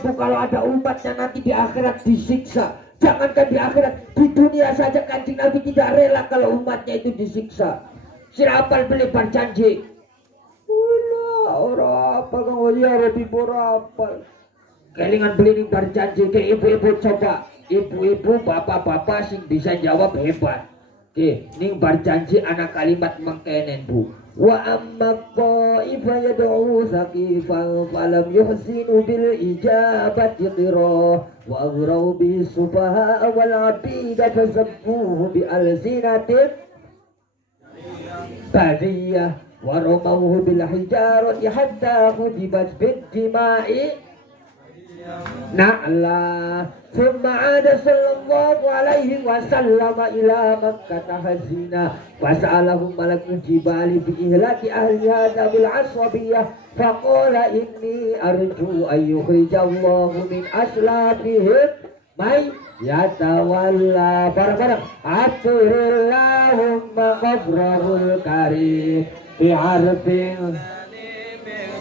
Bu, kalau ada umatnya nanti di akhirat disiksa. Jangankan di akhirat, di dunia saja Kanjeng Nabi tidak rela kalau umatnya itu disiksa. Silapal beli berjanji. Wala, orang apa kang wali Arabi borapal. Kelingan beli ini berjanji ke ibu-ibu coba. Ibu-ibu, bapak-bapak sing bisa jawab hebat. Oke, ning berjanji anak kalimat mengkenen Bu. Wa amma qa'ifa yad'u saqifan falam yuhsinu bil ijabati qira wa aghraw bi sufaha wal abida fasabbuhu bi alsinatin badiyah wa ramawhu bil hijarati hatta khudibat bid dima'i na'la thumma 'ada sallallahu alaihi wasallam ila Makkah hazina fas'alahu malakul jibali bi ihlaki ahli hadha bil aswabiyah faqala inni arju an yukhrijallahu min aslafihim may yatawalla bareng-bareng aturillahumma qabrahul karim bi harfin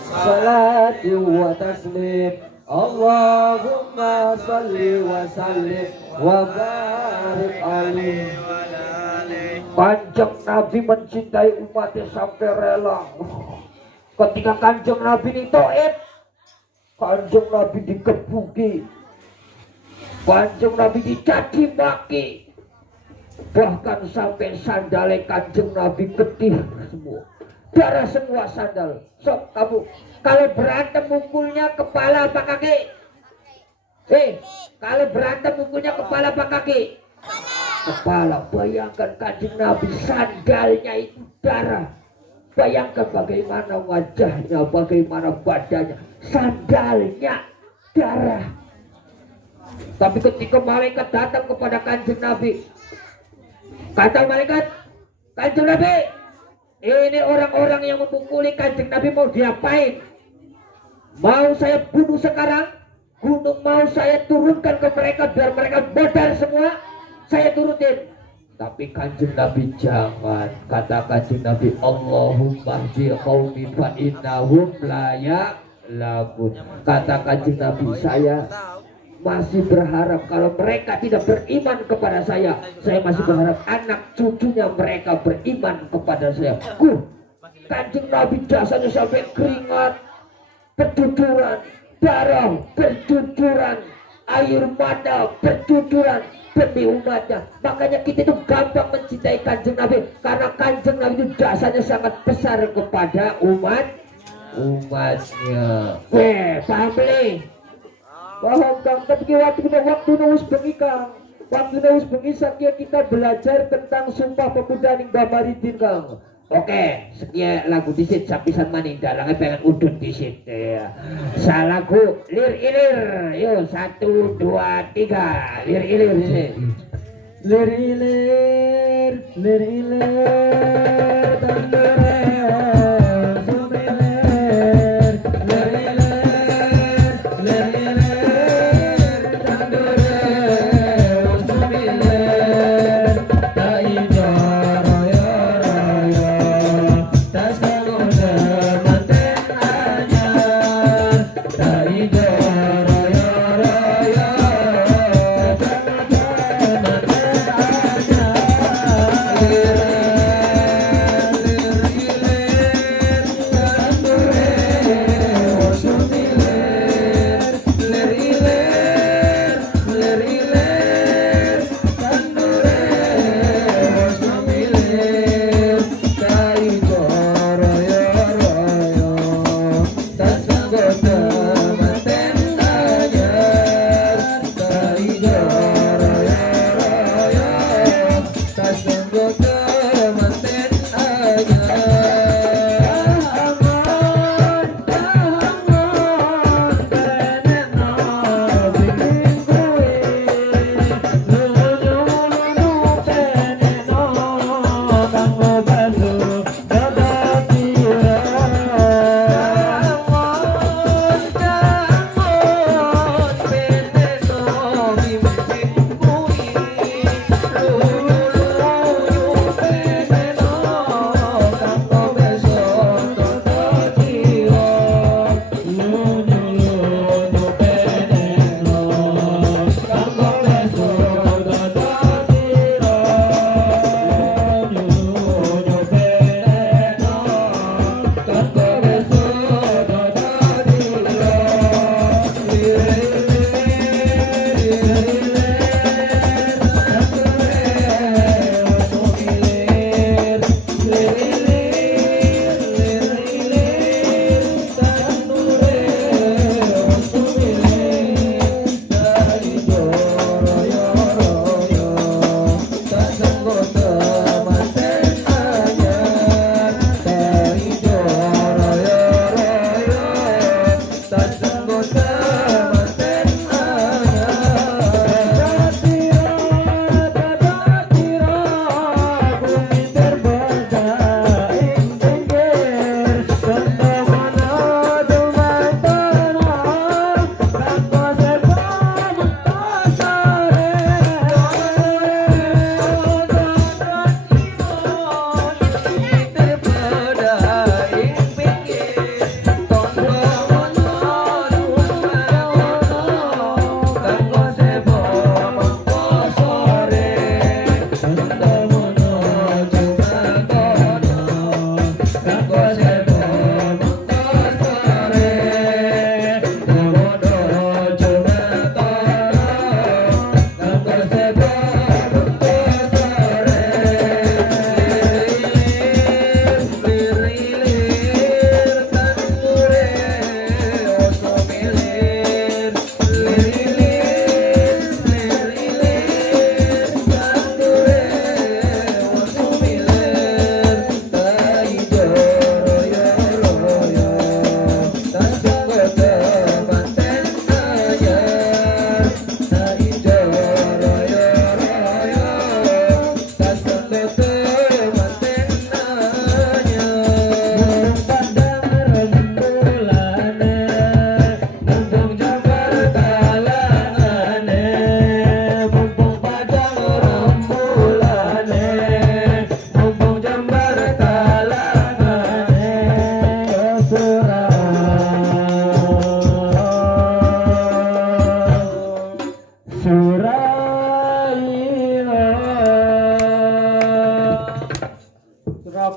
salati wa taslim Allahumma salli wa sallim wa barik alaihi. Kanjeng Nabi mencintai umatnya sampai rela. Ketika Kanjeng Nabi ini taib, Kanjeng Nabi dikebuki, Kanjeng Nabi dicaci maki, bahkan sampai sandalnya Kanjeng Nabi ketih semua, darah semua sandal. Sok kamu kalau berantem mukulnya kepala apa kaki? Kalau berantem mukulnya kepala apa kaki? Kepala. Bayangkan Kanjeng Nabi sandalnya itu darah. Bayangkan bagaimana wajahnya, bagaimana badannya, sandalnya darah. Tapi ketika malaikat datang kepada Kanjeng Nabi, kata malaikat, Kanjeng Nabi, ini orang-orang yang memukuli Kanjeng Nabi mau diapain? Mau saya bunuh sekarang? Gunung mau saya turunkan ke mereka biar mereka bodar semua? Saya turutin. Tapi Kanjeng Nabi jangan. Kata Kanjeng Nabi, Allahumma hdi qaumi fa innahum la ya'lamun. Kata Kanjeng Nabi, saya masih berharap kalau mereka tidak beriman kepada saya masih berharap anak cucunya mereka beriman kepada saya. Kanjeng Nabi jasanya sampai keringat, bercucuran, darah bercucuran, air mata bercucuran demi umatnya. Makanya kita itu gampang mencintai Kanjeng Nabi karena Kanjeng Nabi itu jasanya sangat besar kepada umatnya. Paham beli? Paham Kang, tapi waktu nulis bengi Kang, waktu nulis bengi sakia kita belajar tentang Sumpah Pemuda ning Bamaridin Kang. Oke, sekian lagu disit sapisan maning dalangnya pengen udut disit ya. Salagu lir ilir, yuk 1, 2, 3 lir ilir ini. Lir ilir, lir ilir, dan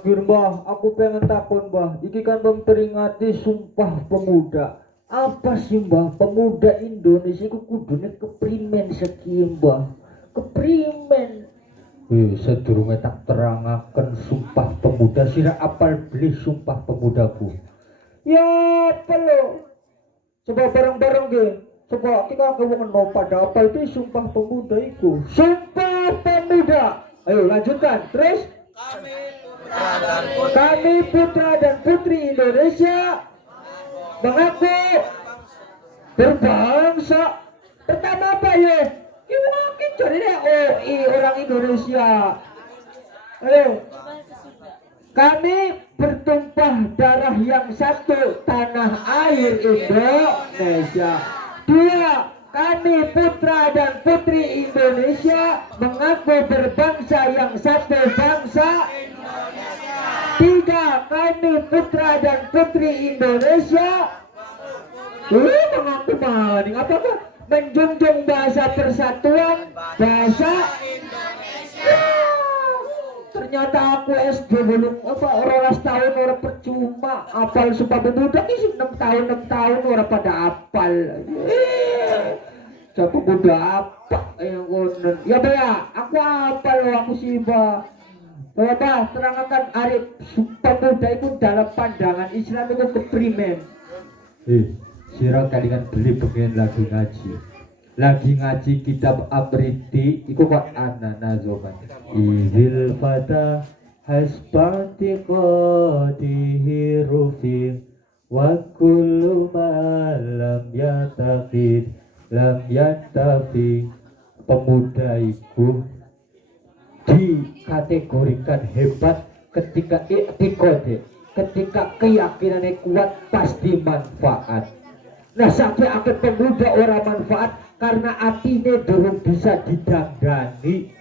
terakhir Mbah, aku pengen takon Mbah. Iki kan memperingati Sumpah Pemuda. Apa sih Mbah pemuda Indonesia ku kudune keprimen sekian Mbah? Keprimen. Sedurunge tak terangaken Sumpah Pemuda sira apal beli Sumpah Pemudaku. Ya perlu. Coba bareng-bareng ge. Coba kita ngomong pada apa itu Sumpah Pemuda itu. Sumpah Pemuda. Ayo lanjutkan. Terus kami putra dan putri Indonesia mengaku berbangsa. Pertama apa ya? Kita cari deh orang Indonesia. Ayo. Kami bertumpah darah yang satu, tanah air Indonesia. Dua, kami putra dan putri Indonesia mengaku berbangsa yang satu, bangsa Indonesia. Tiga, kami putra dan putri Indonesia mengaku maning apa menjunjung bahasa persatuan bahasa Indonesia. Ternyata aku SD belum orang tahun orang percuma apal Sumpah Pemuda ini 6 tahun orang pada apal. Siapa pemuda apa yang konon? Ya Baya, aku apal aku sih Mbak. Bapak terangkan Arif Sumpah Pemuda itu dalam pandangan Islam itu keprimen. Sira kalian beli pengen lagi ngaji kitab Abriti iku kok anana zaman izil fata hasbati qadihi rufi wa kullu ma lam yataqid lam yantafi. Pemuda itu dikategorikan hebat ketika iktikode, ketika keyakinannya kuat pasti manfaat. Nah sampai akhir pemuda orang manfaat karena hatinya belum bisa didandani,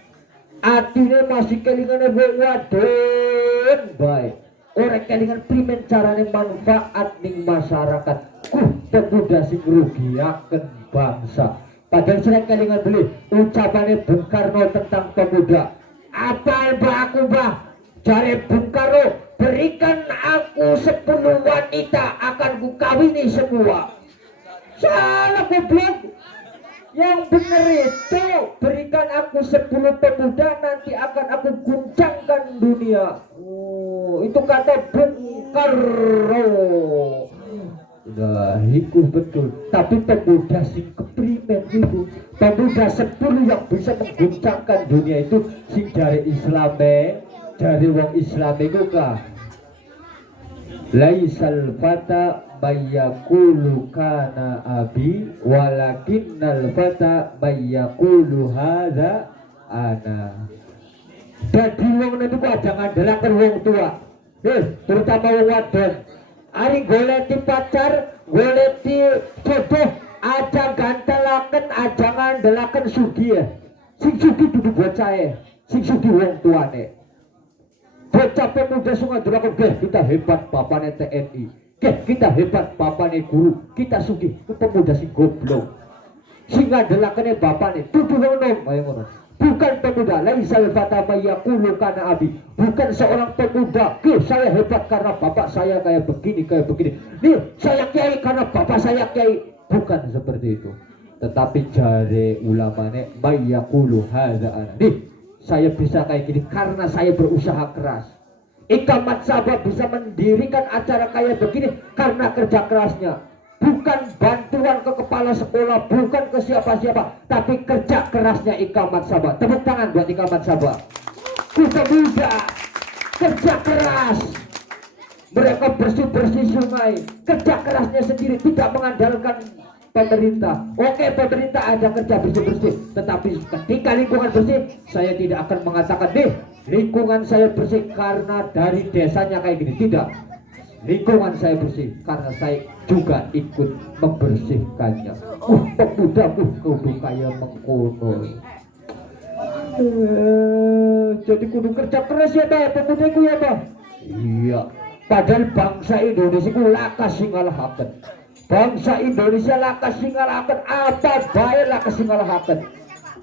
hatinya masih kelingan wadon baik orang kelingan primen caranya manfaat ning masyarakat. Pemuda sing rugiaken bangsa. Padahal saya kelingan beli ucapannya Bung Karno tentang pemuda. Apa aku bah jare Bung Karno, berikan aku 10 wanita akan kukawini semua. Salah goblok. Yang benar itu berikan aku 10 pemuda nanti akan aku guncangkan dunia. Itu kata Bung Karno. Nah itu betul. Tapi pemuda sing keprimen itu pemuda 10 yang bisa mengguncangkan dunia itu sing dari Islame, dari wong Islam itu kah laisal fata mayakulu kana abi walakinnal fata mayakulu hadza ana. Dadi wong niku aja ngandelaken wong tua. Terutama wong wadon. Ari goleti pacar, goleti jodoh, aja gantelaken, aja ngandelaken sugih. Sing sugih dudu bocahe, sing sugih wong tuane. Bocah pemuda sungai delapan kita hebat bapaknya TNI, kita hebat bapaknya guru, kita sugih pemuda si goblok. Singa delakannya bapaknya tujuh nom, ayo ngono. Bukan pemuda, laisal fata mayaqulu kana abi. Bukan seorang pemuda, saya hebat karena bapak saya kayak begini. Nih, saya kiai karena bapak saya kiai. Bukan seperti itu. Tetapi jare ulamane mayaqulu hadza ana. Nih, saya bisa kayak gini karena saya berusaha keras. Ikamat Sahabat bisa mendirikan acara kayak begini karena kerja kerasnya. Bukan bantuan ke kepala sekolah, bukan ke siapa-siapa, tapi kerja kerasnya Ikamat Sahabat. Tepuk tangan buat Ikamat Sahabat. Kita muda, kerja keras. Mereka bersih-bersih sungai, kerja kerasnya sendiri, tidak mengandalkan pemerintah. Oke, pemerintah ada kerja bersih-bersih, tetapi ketika lingkungan bersih, saya tidak akan mengatakan nih lingkungan saya bersih karena dari desanya kayak gini. Tidak, lingkungan saya bersih karena saya juga ikut membersihkannya. Pemuda kudu kaya mengkono. Jadi kudu kerja keras ya Pak, pemuda ku ya Pak. Iya, padahal bangsa Indonesia ku lakas sing ngalahaken. Bangsa Indonesia lakas singgalakan apa baik lakas singgalakan.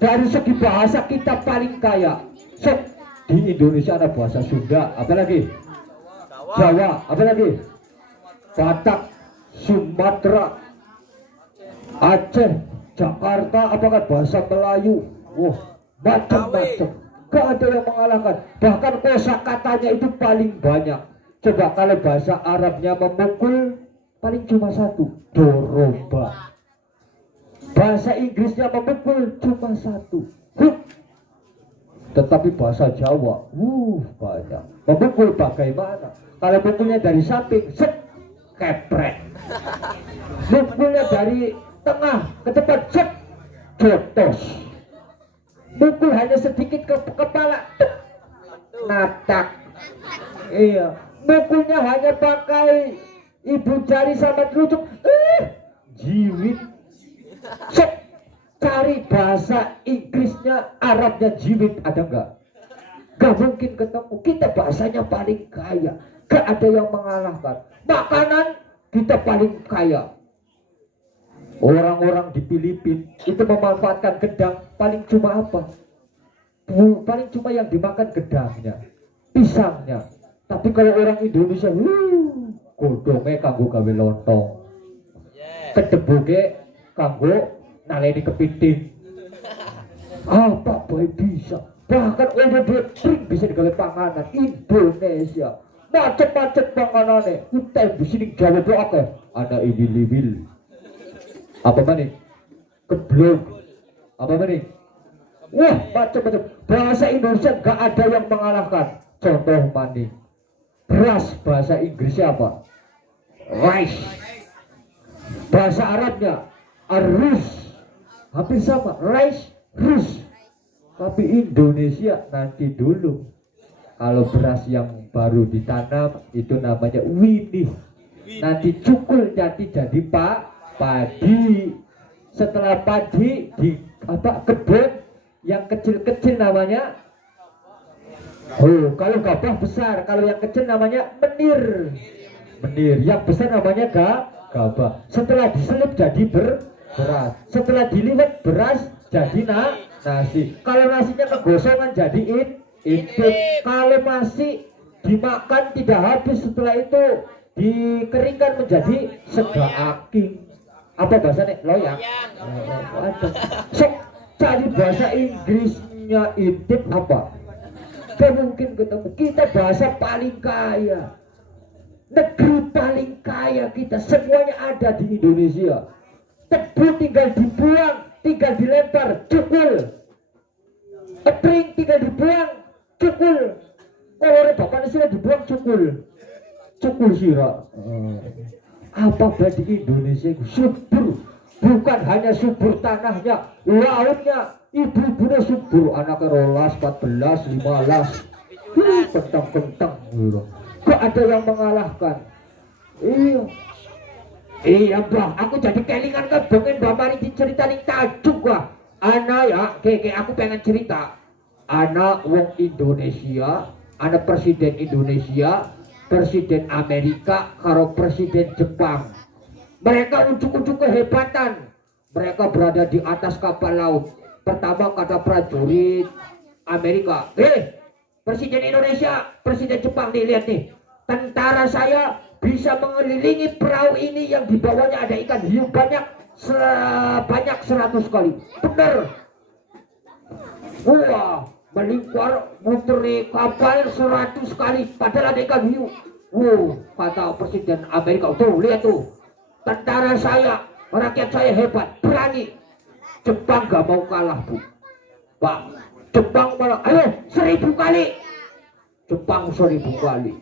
Dari segi bahasa kita paling kaya. Di Indonesia ada bahasa Sunda, apalagi Jawa, apa lagi? Batak, Sumatera, Aceh, Jakarta, apakah bahasa Melayu? Wah, macam-macam. Gak ada yang mengalahkan. Bahkan kosakatanya itu paling banyak. Coba kalau bahasa Arabnya memukul, paling cuma satu, doroba. Bahasa Inggrisnya memukul cuma satu, huk. Tetapi bahasa Jawa, banyak. Memukul bagaimana? Kalau mukulnya dari samping, set, keprek. Mukulnya dari tengah ke depan, set, jotos. Mukul hanya sedikit ke kepala, natak. Iya, mukulnya hanya pakai ibu jari sama telunjuk, jiwit. Set, cari bahasa Inggrisnya, Arabnya jiwit, ada enggak? Gak mungkin ketemu. Kita bahasanya paling kaya, gak ada yang mengalahkan. Makanan kita paling kaya. Orang-orang di Filipina itu memanfaatkan gedang paling cuma apa? Paling cuma yang dimakan gedangnya, pisangnya. Tapi kalau orang Indonesia, godongnya kanggo gawe lontong, kedebuke kanggo naleni kepiting. Apa bae bisa. Bahkan orang drink bisa digawe panganan Indonesia. Macet-macet panganane. Kita di sini Jawa tuh akeh. Ada ibil-ibil. Apa maning? Keblok. Apa maning? Wah, macam-macam. Bahasa Indonesia gak ada yang mengalahkan. Contoh maning. Beras, bahasa Inggrisnya apa? Rice. Bahasa Arabnya arus. Hampir sama, rice, rus. Tapi Indonesia nanti dulu. Kalau beras yang baru ditanam itu namanya winih. Nanti cukul jadi padi. Setelah padi di kebun yang kecil-kecil namanya, kalau gabah besar, kalau yang kecil namanya menir, yang besar namanya gabah. Setelah diselip jadi beras, setelah diliwet beras jadi nasi. Kalau nasinya kegosongan jadi intip. Kalau masih dimakan tidak habis, setelah itu dikeringkan menjadi sega aking. Apa bahasanya? Loyang. Cari bahasa Inggrisnya intip apa? Gak mungkin ketemu. Kita bahasa paling kaya, negeri paling kaya kita, semuanya ada di Indonesia. Tebu tinggal dibuang, tinggal dilempar, cukul. Kepring tinggal dibuang, cukul. Kolore bapak sudah dibuang, cukul sirah. Apa di Indonesia subur? Bukan hanya subur tanahnya, lautnya, ibu-ibunya subur, anaknya rolas, 14, 15, kentang-kentang. Kok ada yang mengalahkan? Iya bang, aku jadi kelingan kebongin Mbak Mari diceritain tajuk gua. Anak ya, kayak aku pengen cerita. Anak wong Indonesia, anak presiden Indonesia, presiden Amerika, karo presiden Jepang. Mereka unjuk-unjuk kehebatan. Mereka berada di atas kapal laut. Pertama kata prajurit Amerika, presiden Indonesia, presiden Jepang nih, lihat nih, tentara saya bisa mengelilingi perahu ini yang di bawahnya ada ikan hiu banyak 100 kali. Bener. Wah, melingkar muteri kapal 100 kali padahal ada ikan hiu. Kata presiden Amerika, tuh lihat tuh, tentara saya, rakyat saya hebat, berani. Jepang gak mau kalah bu, Pak. Jepang malah, ayo 1000 kali. Jepang 1000 kali.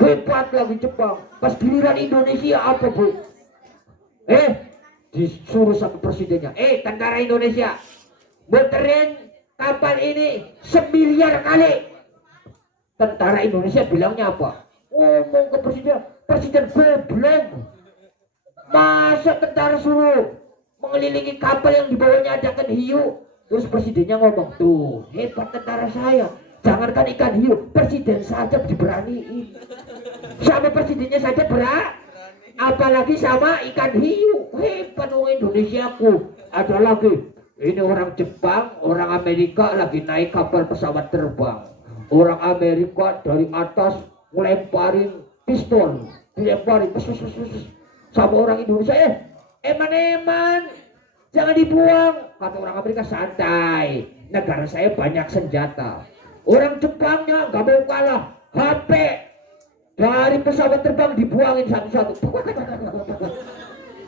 Hebat lagi Jepang. Pas giliran Indonesia apa bu? Disuruh sama presidennya, tentara Indonesia, muterin kapal ini 1 miliar kali. Tentara Indonesia bilangnya apa? Ngomong ke presiden goblok. Masa tentara suruh mengelilingi kapal yang di bawahnya ada ikan hiu? Terus presidennya ngomong, tuh hebat tentara saya. Jangankan ikan hiu, presiden saja diberaniin. Sama presidennya saja apalagi sama ikan hiu. Hebat orang Indonesia ku. Ada lagi, ini orang Jepang, orang Amerika lagi naik kapal pesawat terbang. Orang Amerika dari atas ngelemparin pistol, dilemparin sama orang Indonesia. Eman-eman, jangan dibuang. Kata orang Amerika, santai, negara saya banyak senjata. Orang Jepangnya nggak mau kalah, HP dari pesawat terbang dibuangin satu-satu.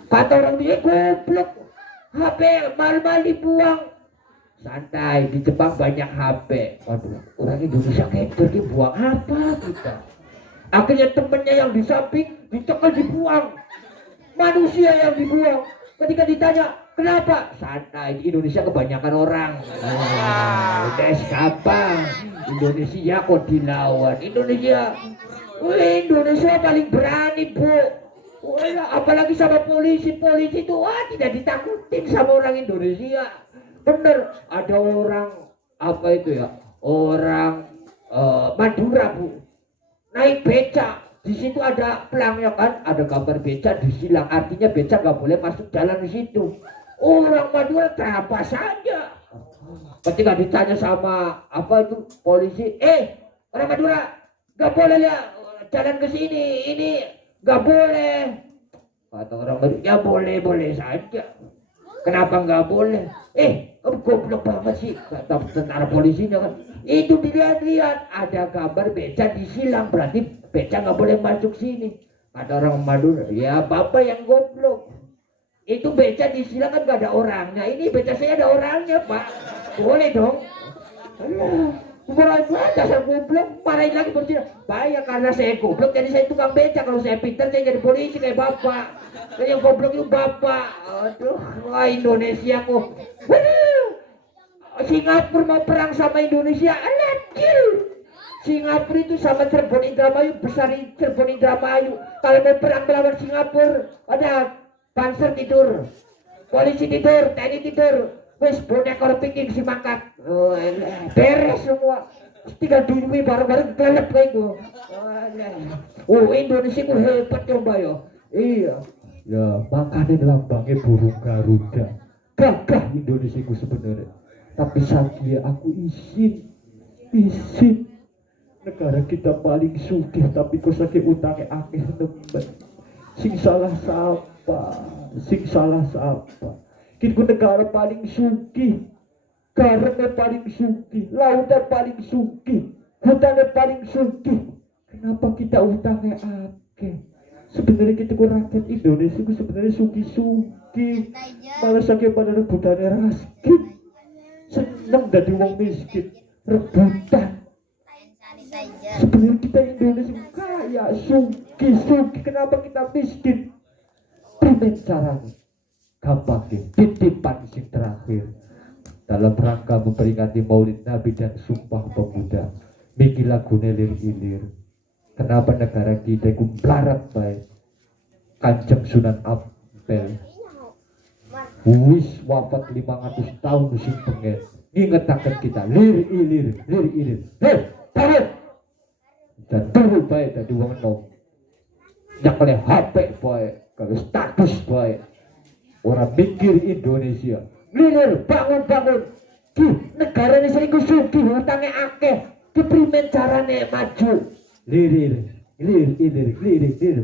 Kata orang dia, goblok, HP mal-mal dibuang. Santai, di Jepang banyak HP. Waduh, orang Indonesia kayak dibuang apa kita? Akhirnya temennya yang di samping dicekel dibuang. Manusia yang dibuang. Ketika ditanya, kenapa? Santai, di Indonesia kebanyakan orang. Udah gampang. Indonesia kok dilawan. Indonesia paling berani, Bu. Apalagi sama polisi itu, tidak ditakutin sama orang Indonesia. Bener, ada orang apa itu ya? Orang Madura, Bu. Naik beca, di situ ada pelangnya kan, ada gambar beca disilang, artinya beca nggak boleh masuk jalan di situ. Orang Madura terabas saja. Ketika ditanya sama apa itu polisi, orang Madura nggak boleh lihat jalan ke sini, ini nggak boleh. Kata orang Madura, ya boleh saja. Kenapa nggak boleh? Goblok banget sih, kata tentara polisinya kan. Itu dilihat-lihat ada gambar beca disilang, berarti beca nggak boleh masuk sini. Kata orang Madura, ya bapak yang goblok. Itu beca disilang kan gak ada orangnya. Ini beca saya ada orangnya, Pak. Boleh dong. Alah, dasar goblok, marahin lagi polisi. Bahaya karena saya goblok, jadi saya tukang beca. Kalau saya pintar, saya jadi polisi kayak bapak. Dan yang goblok itu bapak. Aduh, wah Indonesia kok. Waduh, Singapura mau perang sama Indonesia. Alah, Singapura itu sama Cirebon Indramayu, besar Cirebon Indramayu. Kalau mau perang melawan Singapura, ada Panser tidur, polisi tidur, TNI tidur, wes bonek kalau picking si mangkat, beres semua. Tinggal duit bareng-bareng kelelep kayak gue. Indonesia ku hebat coba ya. Iya. Ya makanya lambangnya burung Garuda. Gagah Indonesia ku sebenarnya. Tapi sakia aku isin. Negara kita paling sugih tapi kok sakit utangnya akeh temen. Sing salah siapa? Kita negara paling sugih, garamnya paling sugih, lautan paling sugih, hutannya paling sugih. Kenapa kita utangnya akeh? Sebenarnya kita rakyat Indonesia itu sebenarnya sugih, malah sakit pada rebutannya raskin. Seneng dari wong miskin, rebutan. Sebenarnya kita Indonesia kaya, sugih. Kenapa kita miskin? Primen caranya? Gampang, titipan sing terakhir. Dalam rangka memperingati Maulid Nabi dan Sumpah Pemuda, bikin lagu ilir-ilir. Kenapa negara kita itu melarat baik? Kanjeng Sunan Ampel wis wafat 500 tahun musim pengen. Ngingetaken kita lir-ilir. Tarik! Dan turu baik dari wong enom. Nyakle HP baik, kalau status baik. Orang mikir Indonesia. Lilir, bangun. Negara ini sering sugih, utangnya akeh. Keprimen carane maju. Lirir.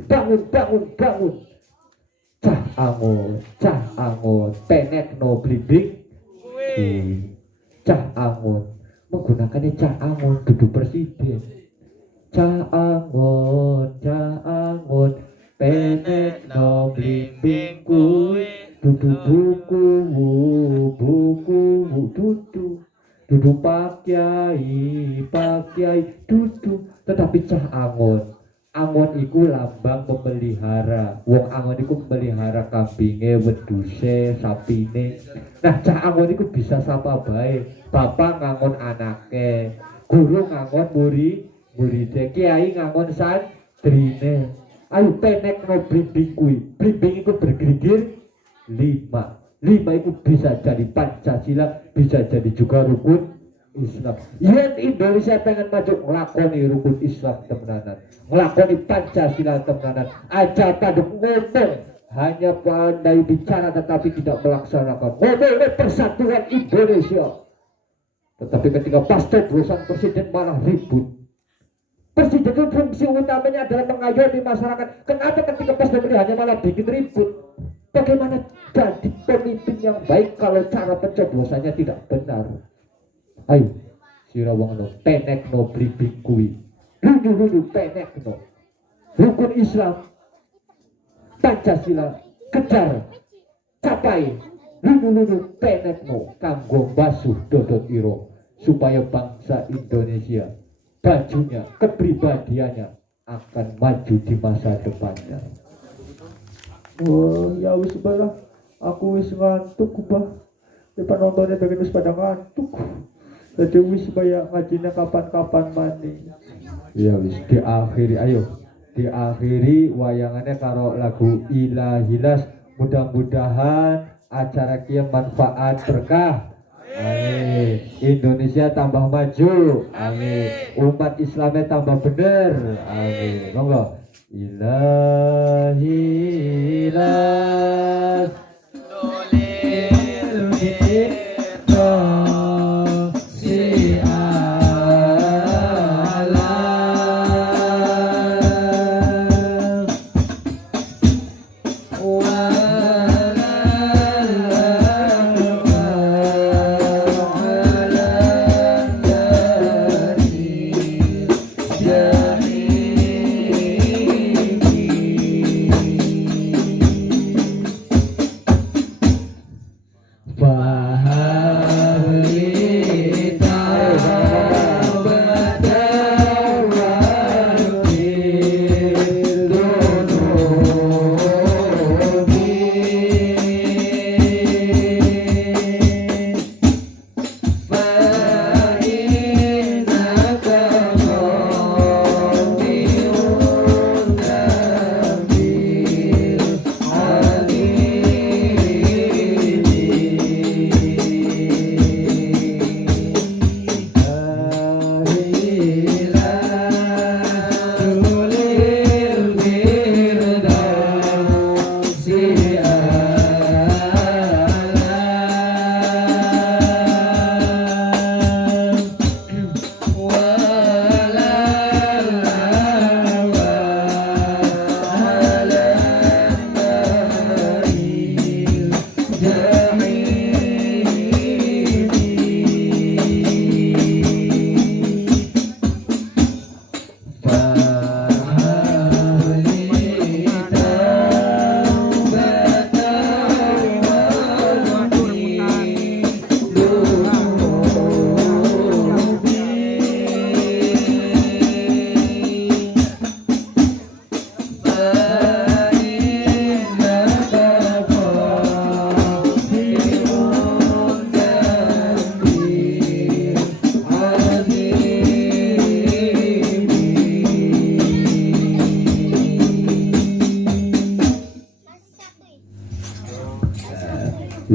Bangun. Cah angon, penek no blimbing. Cah angon, menggunakannya cah angon duduk presiden. Cah angon, penek no blimbing kuwi. Duduk buku, duduk Pak Kiai, duduk. Tetapi cah angon iku lambang memelihara. Wong angon iku memelihara kambinge, wedhuse, sapine. Nah, cah angon iku bisa sapa bae. Bapak ngangon anake, guru ngangon muride, kiai ngangon santrine. Ayo penek no blimbing kuwi. Blimbing iku bergerigir 5 itu bisa jadi Pancasila, bisa jadi juga rukun Islam. Yen Indonesia pengen maju, ngelakoni rukun Islam temenanan, ngelakoni Pancasila temenanan. Aja pada ngomong, hanya pandai bicara tetapi tidak melaksanakan. Ngomongnya persatuan Indonesia, tetapi ketika pasca perusahaan presiden malah ribut. Presiden itu fungsi utamanya adalah mengayomi masyarakat. Kenapa ketika pas pemilihannya malah bikin ribut? Bagaimana jadi pemimpin yang baik kalau cara pencoblosannya tidak benar? Ayo, sirawangno penekno blibing kuwi. Lulu penekno. Rukun Islam, Pancasila, kejar, capai. Lulu penekno kanggo basuh dodot iro supaya bangsa Indonesia bajunya, kepribadiannya akan maju di masa depannya. Oh ya wis bae, aku wis ngantuk bah. Depan nontonnya pengen wis pada ngantuk. Jadi wis bae ngajinya kapan-kapan mandi. Ya wis diakhiri, ayo diakhiri wayangannya karo lagu Ilahilas. Mudah-mudahan acara kia manfaat berkah. Amin. Indonesia tambah maju. Amin. Umat Islamnya tambah bener. Amin. Monggo. Ilahilas